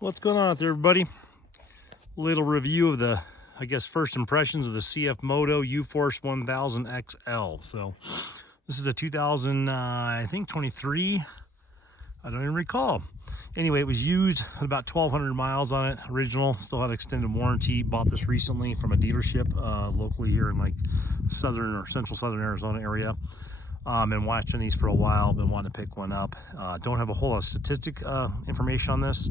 What's going on out there, everybody? Little review of the, I guess, first impressions of the CF Moto UForce 1000 XL. So this is a 2000, I think 23. I don't even recall. Anyway, it was used about 1,200 miles on it. Original, still had extended warranty. Bought this recently from a dealership locally here in like southern or central southern Arizona area. Been watching these for a while, been wanting to pick one up. Don't have a whole lot of statistic information on this.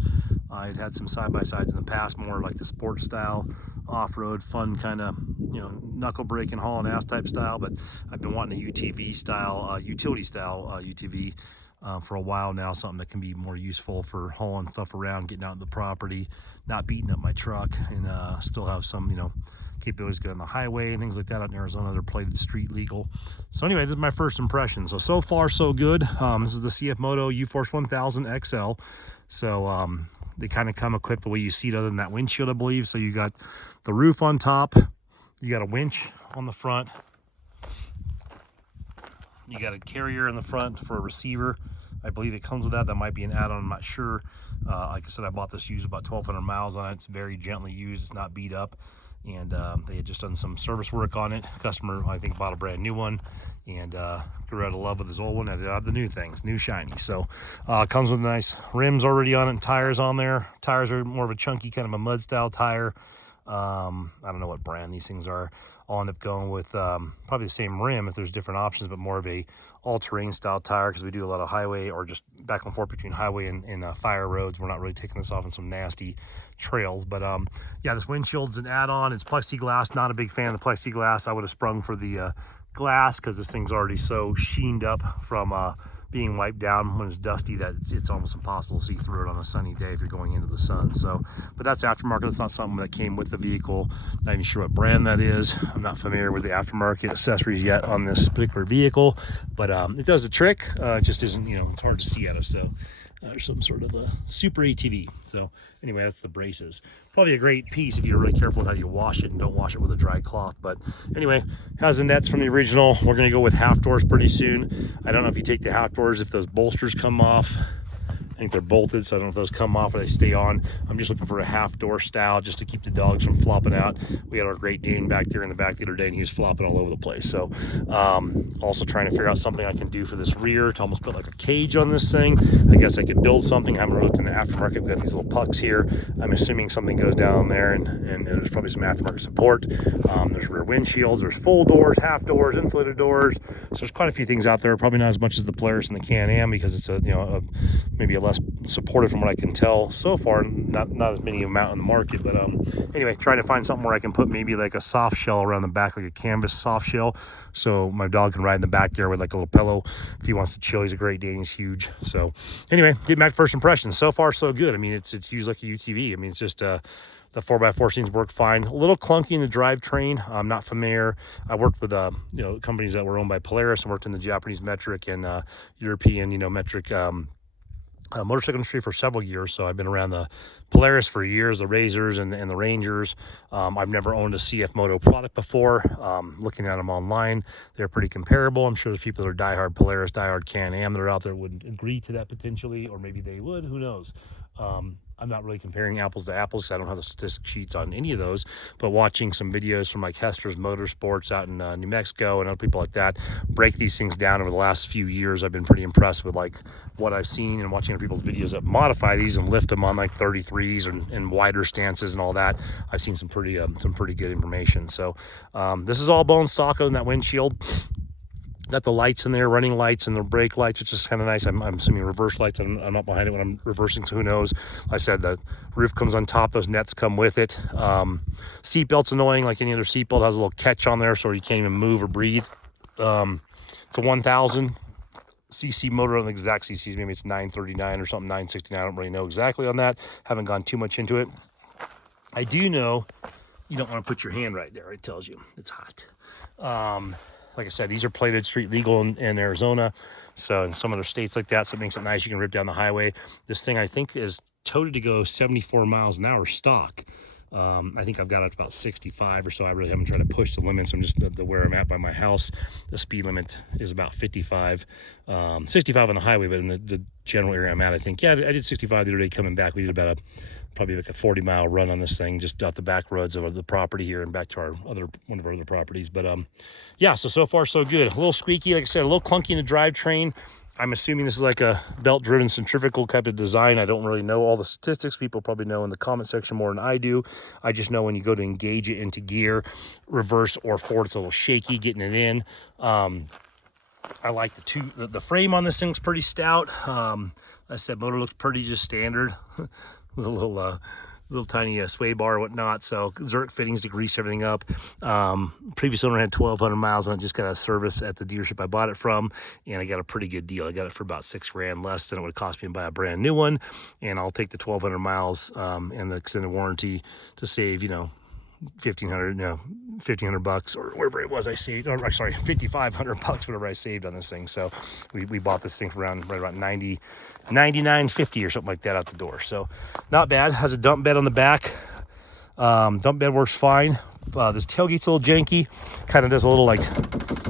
I'd had some side-by-sides in the past, more like the sports style, off-road, fun kind of, you know, knuckle breaking, hauling ass type style, but I've been wanting a UTV style, utility style UTV for a while now, something that can be more useful for hauling stuff around, getting out of the property, not beating up my truck, and still have some, you know, capabilities to get on the highway and things like that. Out in Arizona, they're plated street legal. So anyway, this is my first impression. So far so good. This is the CF Moto UForce 1000 XL. So they kind of come equipped the way you see it, other than that windshield, I believe. So you got the roof on top, you got a winch on the front, you got a carrier in the front for a receiver. I believe it comes with that. That might be an add-on, I'm not sure. Like I said, I bought this used, about 1,200 miles on it. It's very gently used, it's not beat up. And they had just done some service work on it. Customer, I think, bought a brand new one and grew out of love with his old one. And I had the new things, new shiny. So comes with nice rims already on it and tires on there. Tires are more of a chunky, kind of a mud style tire. I don't know what brand these things are. I'll end up going with probably the same rim if there's different options, but more of a all-terrain style tire, because we do a lot of highway or just back and forth between highway and fire roads. We're not really taking this off on some nasty trails, but yeah, this windshield's an add-on. It's plexiglass. Not a big fan of the plexiglass. I would have sprung for the glass, because this thing's already so sheened up from being wiped down when it's dusty that it's almost impossible to see through it on a sunny day if you're going into the sun. So, but that's aftermarket. It's not something that came with the vehicle. Not even sure what brand that is. I'm not familiar with the aftermarket accessories yet on this particular vehicle, but it does the trick. It just isn't, you know, it's hard to see out of. So there's some sort of a super ATV. So anyway, that's the braces. Probably a great piece if you're really careful with how you wash it and don't wash it with a dry cloth. But anyway, has the nets from the original. We're gonna go with half doors pretty soon. I don't know if you take the half doors, if those bolsters come off. I think they're bolted, so I don't know if those come off or they stay on. I'm just looking for a half door style just to keep the dogs from flopping out. We had our Great Dane back there in the back the other day, and he was flopping all over the place. So also trying to figure out something I can do for this rear to almost put like a cage on this thing. I guess I could build something. I haven't really looked in the aftermarket. We got these little pucks here. I'm assuming something goes down there, and there's probably some aftermarket support. There's rear windshields, there's full doors, half doors, insulated doors. So there's quite a few things out there. Probably not as much as the Polaris and the Can-Am, because it's a, you know, maybe a less supportive from what I can tell so far. Not as many of them out in the market, but anyway, trying to find something where I can put maybe like a soft shell around the back, like a canvas soft shell, so my dog can ride in the back there with like a little pillow if he wants to chill. He's a Great Dane, he's huge. So anyway, getting back to first impressions. So far so good. I mean, it's used like a UTV. I mean, it's just the 4x4 seems work fine. A little clunky in the drivetrain. I'm not familiar. I worked with you know, companies that were owned by Polaris, and worked in the Japanese metric and European, you know, metric motorcycle industry for several years. So I've been around the Polaris for years, the Razors and the Rangers. I've never owned a CF Moto product before. Looking at them online, they're pretty comparable. I'm sure there's people that are diehard Polaris, diehard Can-Am that are out there would agree to that potentially, or maybe they would, who knows. I'm not really comparing apples to apples because I don't have the statistic sheets on any of those, but watching some videos from like Hester's Motorsports out in New Mexico and other people like that break these things down over the last few years, I've been pretty impressed with like what I've seen, and watching other people's videos that modify these and lift them on like 33s and wider stances and all that. I've seen some pretty good information. So this is all bone stock other than that windshield. Got the lights in there, running lights and the brake lights, which is kind of nice. I'm assuming reverse lights. I'm not behind it when I'm reversing, so who knows. Like I said, the roof comes on top, those nets come with it. Seat belt's annoying, like any other seat belt. Has a little catch on there so you can't even move or breathe. It's a 1000 cc motor. I don't know the exact cc's, maybe it's 939 or something, 969. I don't really know exactly on that. Haven't gone too much into it. I do know you don't want to put your hand right there. It tells you it's hot. Like I said, these are plated street legal in Arizona, so in some other states like that, so it makes it nice. You can rip down the highway. This thing I think is toted to go 74 miles an hour stock. I think I've got it about 65 or so. I really haven't tried to push the limits. I'm just where I'm at by my house. The speed limit is about 55, 65 on the highway, but in the general area I'm at. I think, yeah, I did 65 the other day coming back. We did about probably like a 40-mile run on this thing, just out the back roads of the property here and back to one of our other properties. But yeah, so far so good. A little squeaky, like I said, a little clunky in the drivetrain. I'm assuming this is like a belt-driven centrifugal type of design. I don't really know all the statistics. People probably know in the comment section more than I do. I just know when you go to engage it into gear, reverse or forward, it's a little shaky getting it in. I like the frame on this thing's pretty stout. I said motor looks pretty just standard with a little tiny sway bar or whatnot. So Zerk fittings to grease everything up. Previous owner had 1,200 miles on it. Just got a service at the dealership I bought it from, and I got a pretty good deal. I got it for about $6,000 less than it would cost me to buy a brand new one. And I'll take the 1,200 miles and the extended warranty to save, you know, $1,500 or whatever it was I saved, or sorry, $5,500, whatever I saved on this thing. So we bought this thing for right about $99.50 or something like that out the door. So not bad. Has a dump bed on the back. Dump bed works fine. This tailgate's a little janky, kind of does a little, like,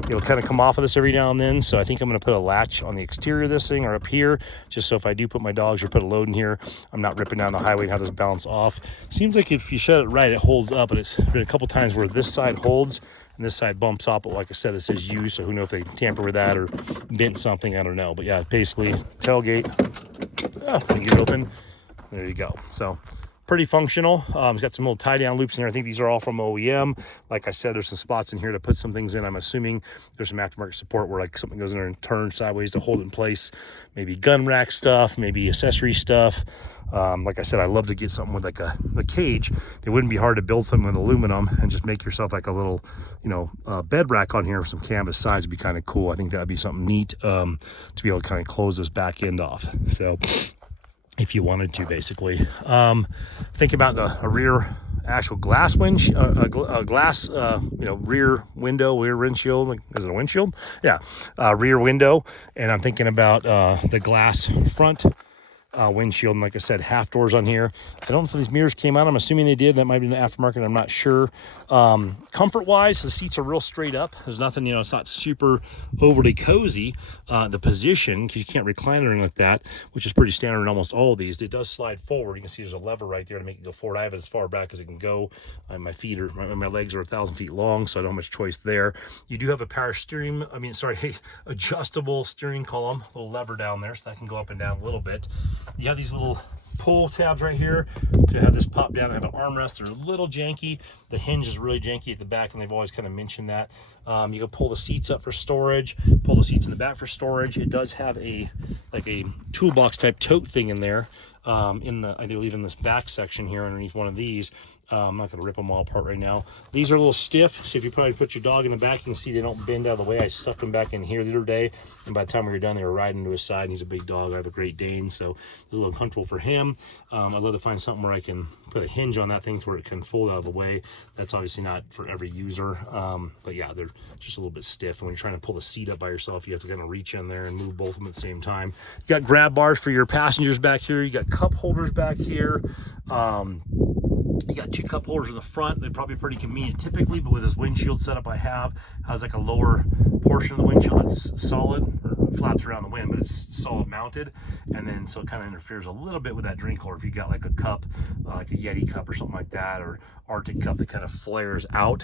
it'll kind of come off of this every now and then. So I think I'm going to put a latch on the exterior of this thing or up here, just so if I do put my dogs or put a load in here, I'm not ripping down the highway and have this balance off. Seems like if you shut it right, it holds up, but it's been a couple times where this side holds and this side bumps up. But like I said, this is used, so who knows if they tamper with that or bent something, I don't know. But yeah, basically tailgate, get it open, there you go. So pretty functional. It's got some little tie down loops in there. I think these are all from OEM. Like I said, there's some spots in here to put some things in. I'm assuming there's some aftermarket support where like something goes in there and turns sideways to hold it in place. Maybe gun rack stuff, maybe accessory stuff. Like I said, I love to get something with like a cage. It wouldn't be hard to build something with aluminum and just make yourself like a little, you know, bed rack on here with some canvas sides would be kind of cool. I think that'd be something neat to be able to kind of close this back end off. So if you wanted to, basically. Think about a rear actual glass glass, you know, rear window, rear windshield. Is it a windshield? Yeah, rear window. And I'm thinking about the glass front windshield, and like I said, half doors on here. I don't know if these mirrors came out. I'm assuming they did. That might be an aftermarket, I'm not sure. Comfort wise, the seats are real straight up. There's nothing, you know, it's not super overly cozy. The position, because you can't recline or anything like that, which is pretty standard in almost all of these. It does slide forward. You can see there's a lever right there to make it go forward. I have it as far back as it can go. My feet are, my legs are 1,000 feet long, so I don't have much choice there. You do have a power steering, adjustable steering column, little lever down there, so that can go up and down a little bit. You have these little pull tabs right here to have this pop down. I have an armrest. They're a little janky. The hinge is really janky at the back, and they've always kind of mentioned that. You can pull the seats up for storage, pull the seats in the back for storage. It does have a toolbox type tote thing in there. I believe in this back section here underneath one of these. I'm not going to rip them all apart right now. These are a little stiff, so if you probably put your dog in the back, you can see they don't bend out of the way. I stuck them back in here the other day, and by the time we were done, they were riding to his side, and he's a big dog. I have a Great Dane, so it's a little comfortable for him. I'd love to find something where I can put a hinge on that thing to where it can fold out of the way. That's obviously not for every user, but yeah, they're just a little bit stiff, and when you're trying to pull the seat up by yourself, you have to kind of reach in there and move both of them at the same time. You got grab bars for your passengers back here. You got cup holders back here. You got two cup holders in the front. They're probably pretty convenient typically, but with this windshield setup I have, has like a lower portion of the windshield that's solid, or flaps around the wind, but it's solid mounted, and then so it kind of interferes a little bit with that drink holder. If you got like a cup, like a Yeti cup or something like that, or Arctic cup that kind of flares out,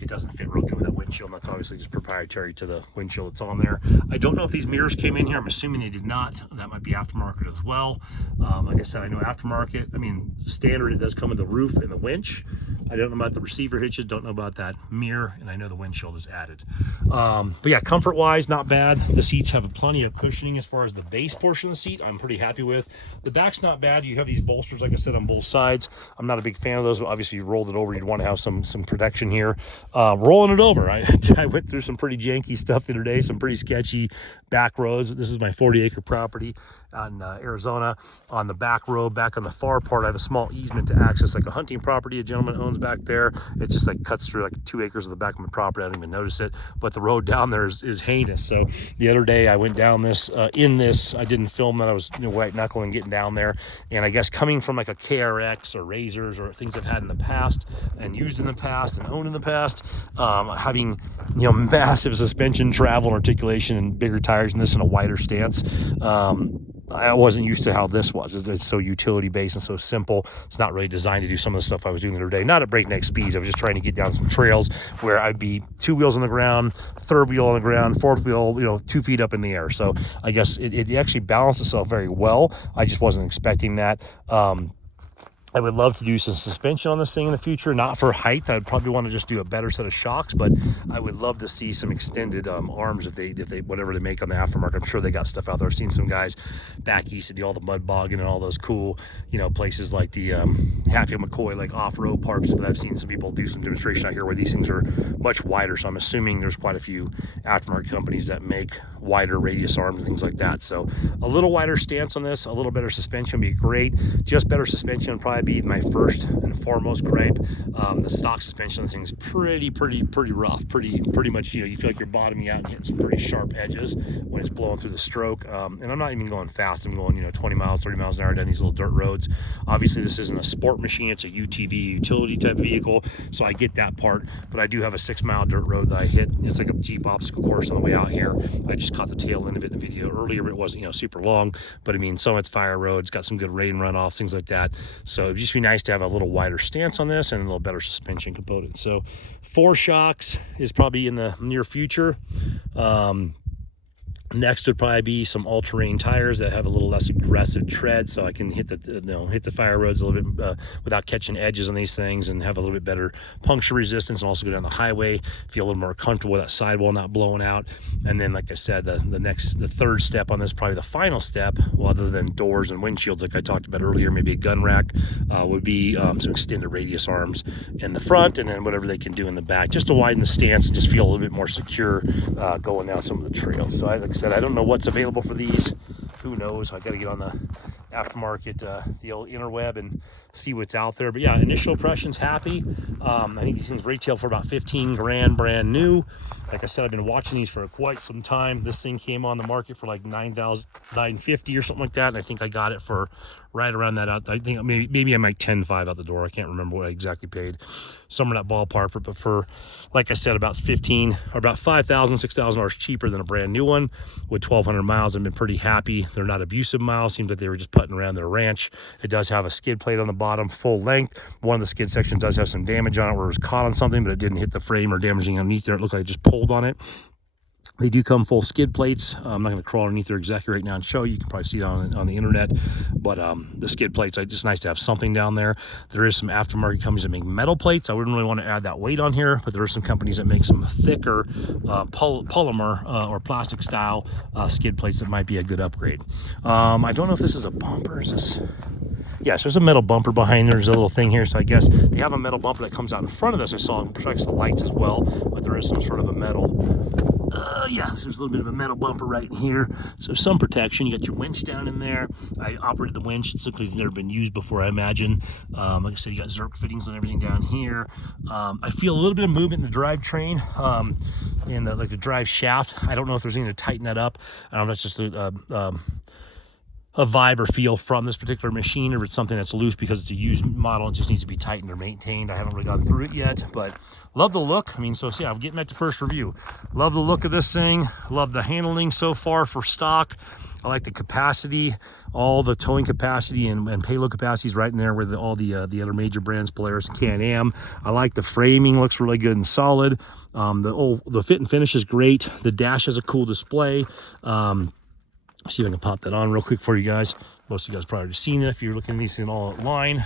it doesn't fit real good with that windshield, and that's obviously just proprietary to the windshield that's on there. I don't know if these mirrors came in here. I'm assuming they did not. That might be aftermarket as well. Like I said, I know aftermarket, I mean standard, it does come with the roof and the winch. I don't know about the receiver hitches, don't know about that mirror, and I know the windshield is added. But yeah, comfort wise, not bad. The seats have plenty of cushioning as far as the base portion of the seat. I'm pretty happy with. The back's not bad. You have these bolsters, like I said, on both sides. I'm not a big fan of those, but obviously you rolled it over, you'd want to have some protection here. Rolling it over, I went through some pretty janky stuff the other day, some pretty sketchy back roads. This is my 40-acre property in Arizona. On the back road, back on the far part, I have a small easement to access like a hunting property a gentleman owns back there. It just like cuts through like 2 acres of the back of my property. I don't even notice it, but the road down there is heinous. So the other day I went down this, I didn't film that. I was white knuckling getting down there, and I guess coming from like a KRX or Razors or things I've had in the past and used in the past and owned in the past, having massive suspension travel and articulation and bigger tires than this and a wider stance, I wasn't used to how this was. It's so utility based and so simple. It's not really designed to do some of the stuff I was doing the other day. Not at breakneck speeds. I was just trying to get down some trails where I'd be 2 wheels on the ground, third wheel on the ground, fourth wheel, you know, 2 feet up in the air. So I guess it actually balanced itself very well. I just wasn't expecting that. I would love to do some suspension on this thing in the future, not for height. I'd probably want to just do a better set of shocks, but I would love to see some extended arms if they whatever they make on the aftermarket. I'm sure they got stuff out there. I've seen some guys back east that do all the mud bogging and all those cool, you know, places like the Hatfield McCoy, like off-road parks. But I've seen some people do some demonstration out here where these things are much wider. So I'm assuming there's quite a few aftermarket companies that make wider radius arms and things like that. So a little wider stance on this, a little better suspension would be great. Just better suspension would probably be my first and foremost gripe. The stock suspension on this thing is pretty rough, pretty much, you know, you feel like you're bottoming out and hitting some pretty sharp edges when it's blowing through the stroke. And I'm not even going fast. I'm going, you know, 20 miles, 30 miles an hour down these little dirt roads. Obviously this isn't a sport machine, it's a UTV, utility type vehicle, so I get that part. But I do have a 6-mile dirt road that I hit. It's like a Jeep obstacle course on the way out here. I just caught the tail end of it in the video earlier, but it wasn't, you know, super long. But I mean, some of it's fire roads, got some good rain runoffs, things like that. So it'd just be nice to have a little wider stance on this and a little better suspension component. So 4 shocks is probably in the near future. Next would probably be some all-terrain tires that have a little less aggressive tread, so I can hit the fire roads a little bit without catching edges on these things, and have a little bit better puncture resistance, and also go down the highway, feel a little more comfortable with that sidewall not blowing out. And then, like I said, the third step on this, probably the final step, well, other than doors and windshields like I talked about earlier, maybe a gun rack, would be some extended radius arms in the front, and then whatever they can do in the back, just to widen the stance and just feel a little bit more secure going down some of the trails. So like I said, I don't know what's available for these. Who knows? I got to get on the aftermarket, the old interweb, and see what's out there. But yeah, initial impressions, happy. I think these things retail for about 15 grand brand new. Like I said, I've been watching these for quite some time. This thing came on the market for like $9,950 or something like that, and I think I got it for right around that. I think maybe I might 10.5 out the door. I can't remember what I exactly paid, somewhere in that ballpark. But for, like I said, about 15 or about $5,000, $6,000 cheaper than a brand new one with 1,200 miles. I've been pretty happy. They're not abusive miles. Seems like they were just putting around their ranch. It does have a skid plate on the bottom, full length. One of the skid sections does have some damage on it where it was caught on something, but it didn't hit the frame or damaging underneath there. It looked like it just pulled on it. They do come full skid plates. I'm not going to crawl underneath there exactly right now and show you. You can probably see it on the internet. But the skid plates, it's just nice to have something down there. There is some aftermarket companies that make metal plates. I wouldn't really want to add that weight on here, but there are some companies that make some thicker polymer or plastic style skid plates that might be a good upgrade. I don't know if this is a bumper. Is this... Yes, there's a metal bumper behind there. There's a little thing here, so I guess they have a metal bumper that comes out in front of this. I saw it protects the lights as well, but there is some sort of a metal. Yeah, there's a little bit of a metal bumper right in here, so some protection. You got your winch down in there. I operated the winch. It's simply never been used before, I imagine. Like I said, you got Zerk fittings and everything down here. I feel a little bit of movement in the drivetrain, in the drive shaft. I don't know if there's anything to tighten that up. I don't know if that's just a vibe or feel from this particular machine, or if it's something that's loose because it's a used model and just needs to be tightened or maintained. I haven't really gone through it yet, but love the look. I mean, so yeah, I'm getting back to first review. Love the look of this thing. Love the handling so far for stock. I like the capacity, all the towing capacity and payload capacity is right in there with all the other major brands, Polaris and Can-Am. I like the framing, looks really good and solid. The fit and finish is great. The dash has a cool display. See if I can pop that on real quick for you guys. Most of you guys probably already seen it if you're looking at these in all online.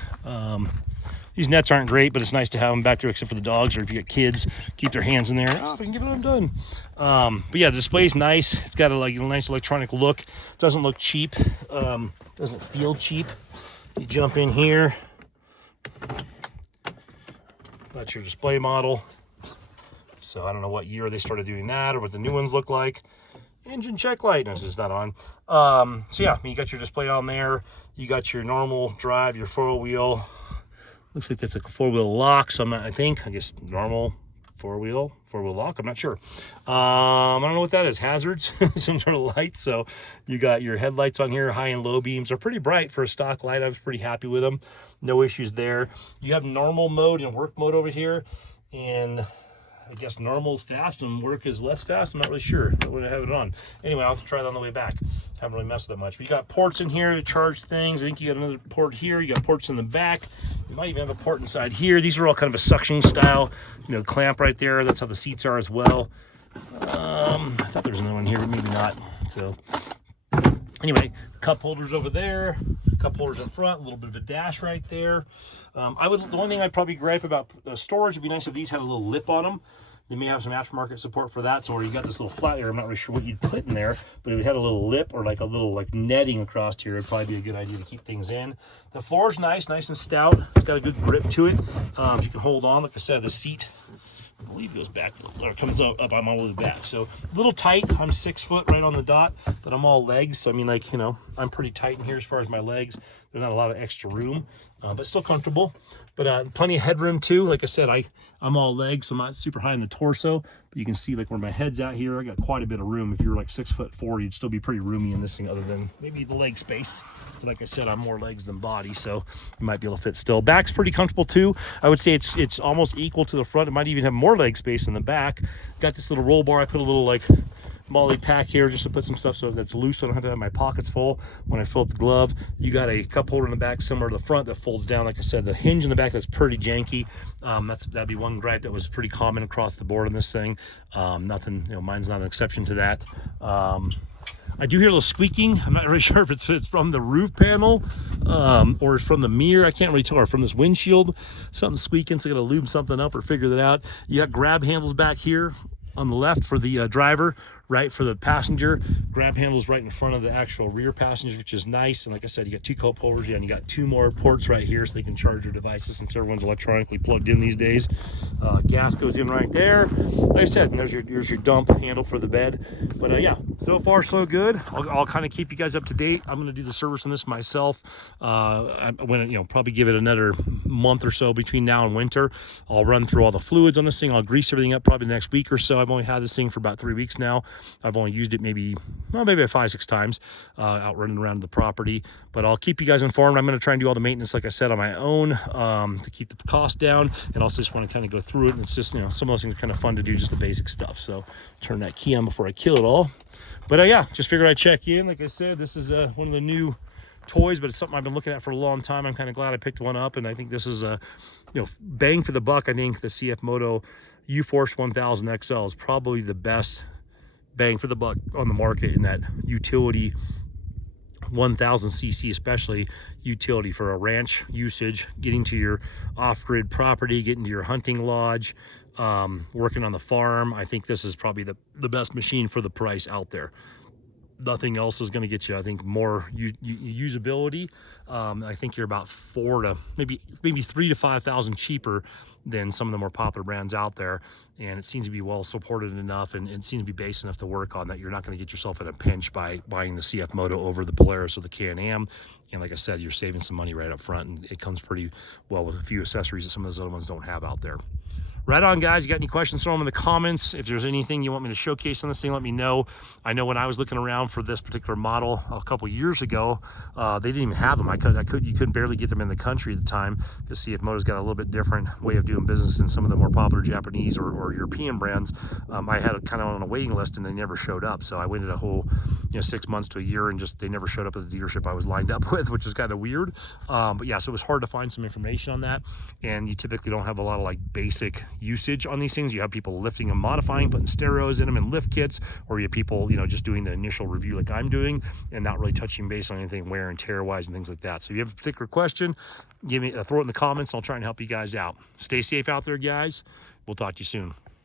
These nets aren't great, but it's nice to have them back there, except for the dogs, or if you got kids, keep their hands in there. Oh, I can give it undone. But yeah, the display's nice. It's got a nice electronic look. Doesn't look cheap. Doesn't feel cheap. You jump in here. That's your display model. So I don't know what year they started doing that, or what the new ones look like. Engine check light. No, this is not on. So yeah, you got your display on there. You got your normal drive, your four-wheel. Looks like that's a four-wheel lock. So I guess normal four-wheel lock. I'm not sure. I don't know what that is. Hazards, some sort of light. So you got your headlights on here. High and low beams are pretty bright for a stock light. I was pretty happy with them. No issues there. You have normal mode and work mode over here, and I guess normal is fast and work is less fast. I'm not really sure. I would have it on. Anyway, I'll have to try that on the way back. Haven't really messed with that much. But you got ports in here to charge things. I think you got another port here. You got ports in the back. You might even have a port inside here. These are all kind of a suction style, clamp right there. That's how the seats are as well. I thought there was another one here, but maybe not. So anyway, cup holders over there, cup holders in front, a little bit of a dash right there. The only thing I'd probably gripe about storage would be nice if these had a little lip on them. They may have some aftermarket support for that. So where you got this little flat area, I'm not really sure what you'd put in there, but if it had a little lip or like a little netting across here, it'd probably be a good idea to keep things in. The floor's nice and stout. It's got a good grip to it. So you can hold on. Like I said, the seat, I believe, goes back or comes up on my way back. So a little tight. I'm 6 foot right on the dot, but I'm all legs. So I mean, I'm pretty tight in here as far as my legs. There's not a lot of extra room, but still comfortable. But plenty of headroom too. Like I said, I'm all legs, so I'm not super high in the torso. But you can see like where my head's out here. I got quite a bit of room. If you're like 6'4", you'd still be pretty roomy in this thing, other than maybe the leg space. But like I said, I'm more legs than body, so you might be able to fit still. Back's pretty comfortable too. I would say it's almost equal to the front. It might even have more leg space in the back. Got this little roll bar. I put a little Molly pack here just to put some stuff so that's loose, so I don't have to have my pockets full when I fill up the glove. You got a cup holder in the back similar to the front that folds down. Like I said, the hinge in the back, that's pretty janky. That'd be one gripe that was pretty common across the board on this thing. Nothing, mine's not an exception to that. I do hear a little squeaking. I'm not really sure if it's from the roof panel or it's from the mirror. I can't really tell, or from this windshield. Something's squeaking, so I gotta lube something up or figure that out. You got grab handles back here on the left for the driver, right for the passenger. Grab handles right in front of the actual rear passengers, which is nice. And like I said, you got 2 cup holders, and you got 2 more ports right here so they can charge your devices, since everyone's electronically plugged in these days. Gas goes in right there. Like I said, and there's your dump handle for the bed. But yeah, so far so good. I'll kind of keep you guys up to date. I'm going to do the service on this myself. I'm going to probably give it another month or so between now and winter. I'll run through all the fluids on this thing. I'll grease everything up probably the next week or so. I've only had this thing for about 3 weeks now. I've only used it maybe 5-6 times out running around the property, but I'll keep you guys informed. I'm going to try and do all the maintenance, like I said, on my own to keep the cost down, and also just want to kind of go through it. And it's just, some of those things are kind of fun to do, just the basic stuff. So turn that key on before I kill it all. But yeah, just figured I'd check in. Like I said, this is one of the new toys, but it's something I've been looking at for a long time. I'm kind of glad I picked one up, and I think this is a bang for the buck. I think the CF Moto UForce 1000 XL is probably the best bang for the buck on the market in that utility 1000cc, especially utility for a ranch usage, getting to your off-grid property, getting to your hunting lodge, working on the farm. I think this is probably the best machine for the price out there. Nothing else is going to get you, I think, more usability. I think you're about maybe 3,000 to 5,000 cheaper than some of the more popular brands out there, and it seems to be well supported enough, and it seems to be base enough to work on that you're not going to get yourself in a pinch by buying the CF Moto over the Polaris or the Can-Am. And like I said, you're saving some money right up front, and it comes pretty well with a few accessories that some of those other ones don't have out there. Right on, guys. You got any questions, throw them in the comments. If there's anything you want me to showcase on this thing, let me know. I know when I was looking around for this particular model a couple years ago, they didn't even have them. You couldn't barely get them in the country at the time, because CF Moto's got a little bit different way of doing business than some of the more popular Japanese or European brands. I had it kind of on a waiting list, and they never showed up. So I waited a whole 6 months to a year, and they never showed up at the dealership I was lined up with, which is kind of weird. But yeah, so it was hard to find some information on that, and you typically don't have a lot of basic usage on these things. You have people lifting and modifying, putting stereos in them and lift kits, or you have people just doing the initial review like I'm doing, and not really touching base on anything wear and tear wise and things like that. So if you have a particular question, throw it in the comments, and I'll try and help you guys out. Stay safe out there, guys. We'll talk to you soon.